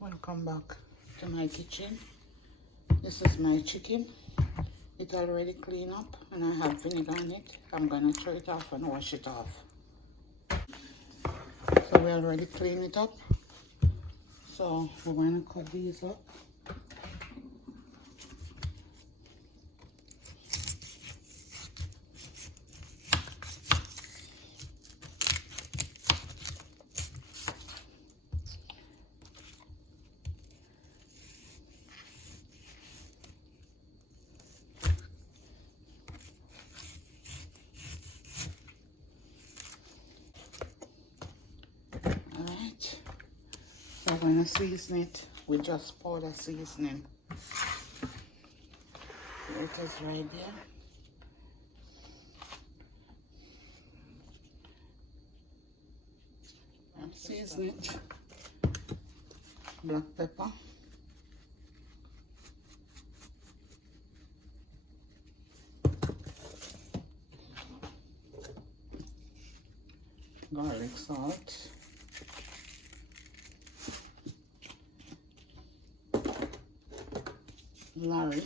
Welcome back to my kitchen. This is my chicken. It already cleaned up and I have vinegar on it. I'm gonna throw it off and wash it off. So we already cleaned it up. So we're gonna cut these up. So I'm going to season it with just powder seasoning. Here it is right there. I'm seasoning it. Black pepper. Garlic salt. Larry.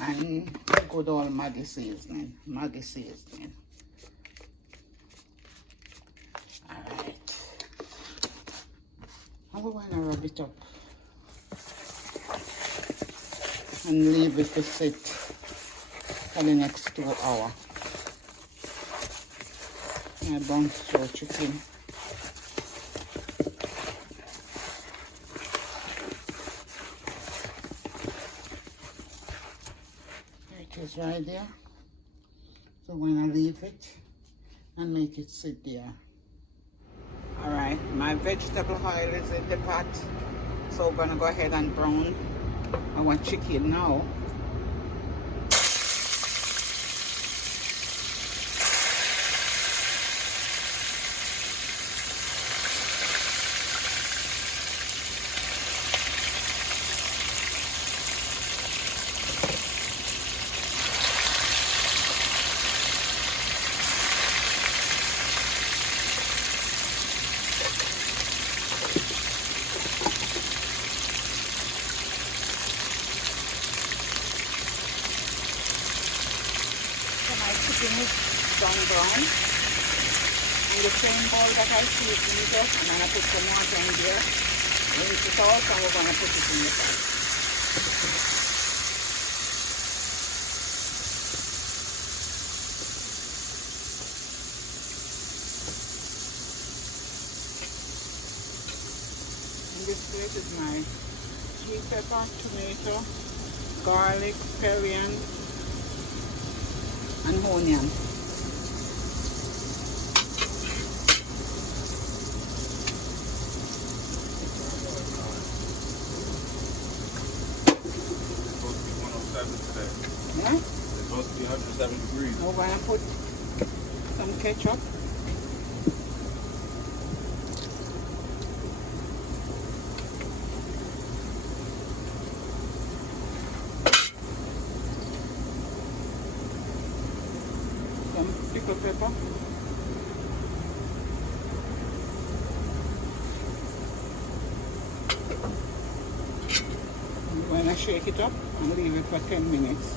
And good old Maggi seasoning. Alright. And we're going to rub it up and leave it to sit for the next 2 hours. My brown stew chicken. There it is right there. So we're going to leave it and make it sit there. Alright, my vegetable oil is in the pot. So we're going to go ahead and brown our chicken now. Chicken is done brown. In the same bowl that I seasoned it, I'm going to put some water in there. Rinse it out and we're going to put it in the pot. In this plate is my sweet pepper, tomato, garlic, coriander, and onion. Yeah? It's supposed to be 107 degrees. We're going to put some ketchup. Some pickled pepper. We're going to shake it up and leave it for 10 minutes.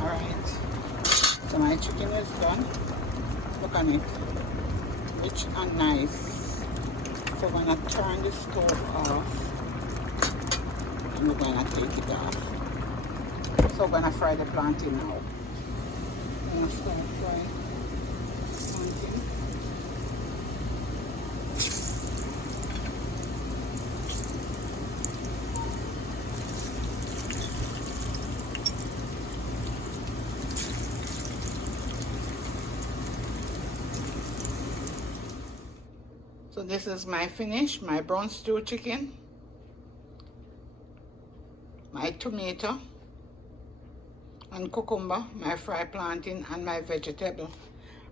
Alright, so my chicken is done. Look at it, rich and nice. So we're going to turn the stove off and we're going to take it off. So we're going to fry the plantain now. I'm going to start frying plantain. So this is my finish, my brown stew chicken, my tomato and cucumber, my fried plantain and my vegetable.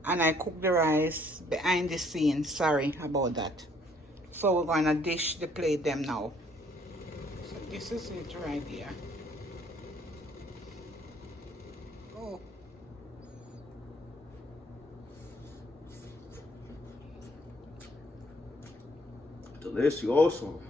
And I cook the rice behind the scenes. Sorry about that. So we're gonna dish the plate them now. So this is it right here. Oh. Delicioso.